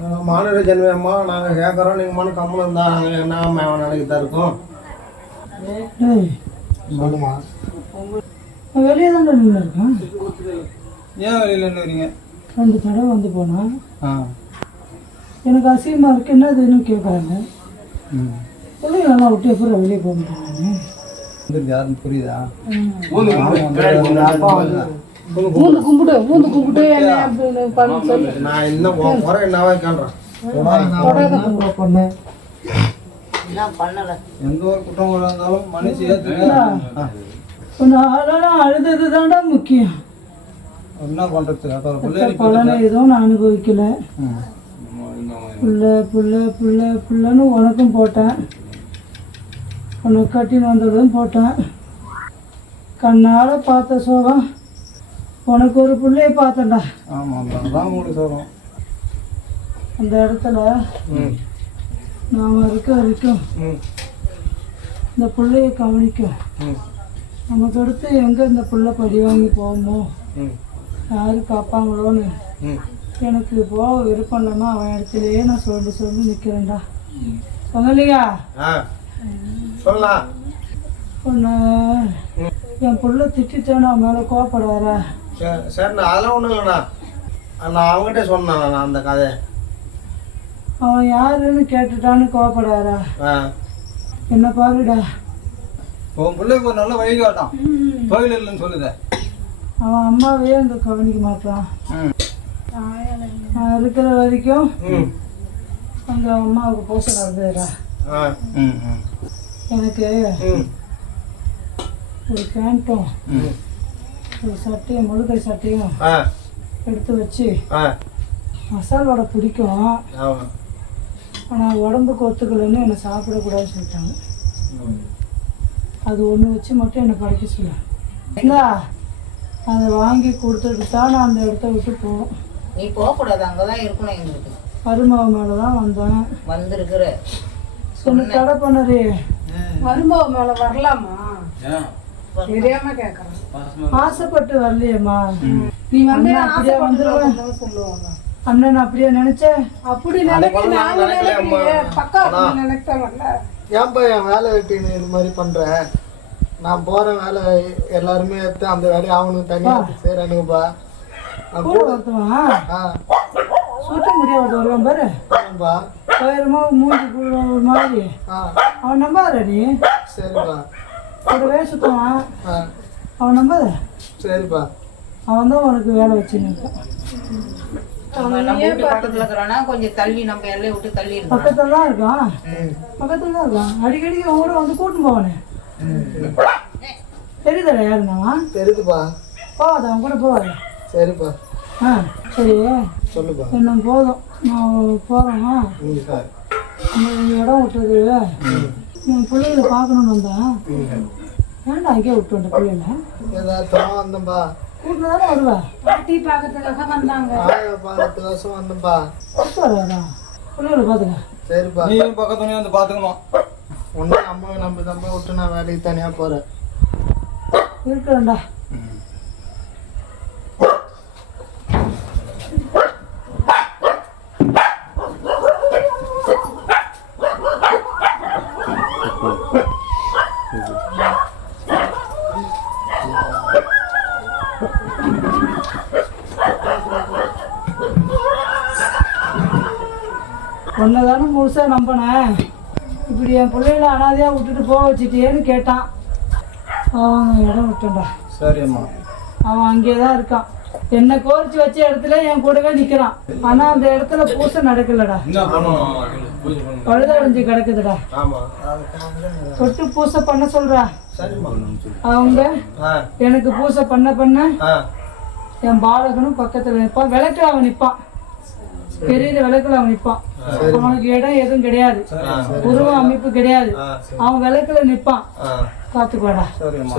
நாங்கள் மாநில ஜென்மம்மா நாங்கள் கேட்குறோம் நீங்கள் மனு கம்மல் இருந்தால் நாங்கள் என்ன நினைக்க தான் இருக்கோம். சொல்லுமா வெளியே தான் நின்று இருக்கேன். ஏன் வெளியில் நின்றுறீங்க? 2 தடவை வந்து போனேன். எனக்கு அசிங்கமாக இருக்கு, என்ன இதுன்னு கேட்குறாங்க. பிள்ளைங்களெல்லாம் விட்டு எப்படி வெளியே போக மாட்டேன். யாருன்னு புரியுதா? ஊந்து கும்பிட்டு என்ன அப்படின்னு பண்ண சொல்லு. நான் இன்னும் குறை என்னவா கேள்றேன். பண்ணேன் எந்த ஒரு குற்றம் இருந்தாலும் மனுஷன் ஏற்றுக்க. நான் அழுதது தாண்டா முக்கியம். என்ன பண்ணுறது? பலனை எதுவும் நான் அனுபவிக்கல. புள்ளன்னு உனக்கும் போட்டேன், உனக்கு கட்டின்னு வந்ததும் போட்டேன். கண்ணால் பார்த்த சோகம் உனக்கு ஒரு பிள்ளைய பார்த்தேன்டா. ஆமாம், அதான் உங்களுக்கு சொல்கிறோம். அந்த இடத்துல நாம் இருக்க வரைக்கும் இந்த பிள்ளைய கவனிக்கும். நமக்கு அடுத்து எங்கே இந்த பிள்ளை படி வாங்கி போவோமோ, யாரு காப்பாங்களோன்னு எனக்கு போக விருப்பம் இல்லாமல் அவன் இடத்துலையே நான் சொல்லி நிற்கிறேன்டா. சொன்னலையா? சொல்லலாம். ஒன்று என் பிள்ளை திட்டானு அவன் மேலே கோவப்படுவாரா? சரிண்ணா, அதெல்லாம் ஒன்றும் இல்லைண்ணா. நான் அவங்ககிட்ட சொன்னேன் நான் அந்த கதையை. அவன் யாருன்னு கேட்டுட்டான்னு கோவப்படுவாரா? என்ன பாருடா, உன் பிள்ளைக்கு ஒரு நல்ல வழி காட்டான். கோயில் இல்லைன்னு சொல்லுத. அவன் அம்மாவே அங்கே கவனிக்க மாட்டான். நான் இருக்கிற வரைக்கும் அங்கே அம்மாவுக்கு போச நடந்துடா. எனக்கு ஒரு பேண்ட்டும் ஒரு சட்டையும் முழுக்கை சட்டையும் எடுத்து வச்சு மசால் வடை பிடிக்கும், ஆனால் உடம்புக்கு ஒத்துக்கலைன்னு என்னை சாப்பிடக்கூடாதுன்னு சொல்லிட்டாங்க. அது ஒன்று வச்சு மட்டும் என்னை படிக்க சொல்ல. அதை வாங்கி கொடுத்துட்டு தான் நான் அந்த இடத்த விட்டு போவோம். நீ போகக்கூடாது, அங்கே தான் இருக்கணும். எங்களுக்கு மருமக மேலே தான் வந்தேன். வந்திருக்கிற சொன்ன தடை பண்ணரு. மருமக மேலே வரலாமா? தெரியாம கேட்குறேன். ஆசைப்பட்டு வரலையேம்மா. நீ வந்து அப்படியே வந்துடுவேன் சொல்லுவாங்க. அண்ணன் அப்படியே நினைச்சேன். அப்படி நினைக்க நாங்க நினைக்கலையே, பக்கா நினைக்கிறோம்ல. ஏன்பா என் வேலை வெட்டின்னு இது மாதிரி பண்ணுறேன்? நான் போகிற வேலை எல்லாருமே எடுத்து அந்த வேலையை அவனுக்கு தனியாக செய்கிறானுங்கப்பா. கூட ஒருத்தவன் சுட்ட முடியாது வருவான் பாரு. பயிரமா மூஞ்சி ஒரு மாதிரி அவன் நம்பாத நீ. சரிப்பா. கூடவே சுத்தவான் அவன் நம்பாத. சரிப்பா. அவன் தான் உனக்கு வேலை வச்சுன்னு பக்கத்துல இருக்கிறோன்னா கொஞ்சம் தள்ளி நம்ம எல்லையை விட்டு தள்ளி இருக்கோம். பக்கத்துல தான் இருக்கான். பக்கத்துல தான் இருக்கான். அடிக்கடி அவன் கூட வந்து கூட்டின்னு போவானே. தெரியுதா யாருன்னா? தெரியுதுப்பா. போவாத, அவன் கூட போவாத. சரிப்பா. சரி சொல்லுப்பா. என்ன போதும், நான் போகிறேன். இந்த இடம் விட்டது என் பிள்ளைகளை பார்க்கணுன்னு வந்தேன். ஏன்டா அங்கேயே விட்டு வந்த பிள்ளைல? ஏதாச்சும் வந்தேன்ப்பா. கூட்டின்னு தானே வருவேன். பாட்டி பார்க்கறதுக்காக வந்தாங்க. பார்க்கறதுக்காக வந்தேன்ப்பா. வராதா பிள்ளைகளை பார்த்துக்க. சரிப்பா. நீ பக்கத்துலேயே வந்து பார்த்துக்கணும். ஒன்றும் அம்மாவை நம்ப விட்டு நான் வேலைக்கு தனியாக போகிறேன். இருக்கிறேன்டா. ஒன்னதானே முழுசா நம்பினேன். இப்படி என் பிள்ளைகளை அனாதையாக விட்டுட்டு போக வச்சுட்டேன்னு கேட்டான். அவன் இடம் விட்டேன்டா. சரிம்மா. அவன் அங்கே தான் இருக்கான். என்னை கோரிச்சு வச்ச இடத்துல என் கூடவே நிற்கிறான். ஆனால் அந்த இடத்துல பூசை நடக்கலடா, பழுதடைஞ்சு கிடக்குதுடா. தொட்டு பூசை பண்ண சொல்றா. அவங்க எனக்கு பூசை பண்ண என் பாலகனும் பக்கத்தில் நிற்பான். விளக்குல அவன் நிற்பான், பெரிய விளக்குல அவன் நிற்பான். அவனுக்கு இடம் எதுவும் கிடையாது, உருவ அமைப்பு கிடையாது. அவன் விளக்குல நிற்பான். காத்துக்கோடா. சரிம்மா.